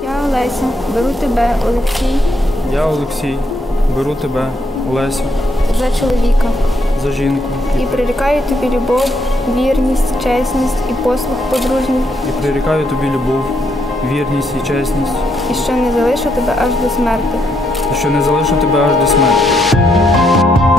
Я Олеся, беру тебе, Олексій, Я Олексій, беру тебе, Олесю, за чоловіка за жінку і прирікаю тобі любов, вірність, чесність і послуг подружній, і прирікаю тобі любов, вірність і чесність, і що не залишу тебе аж до смерти. і що не залишу тебе аж до смерті.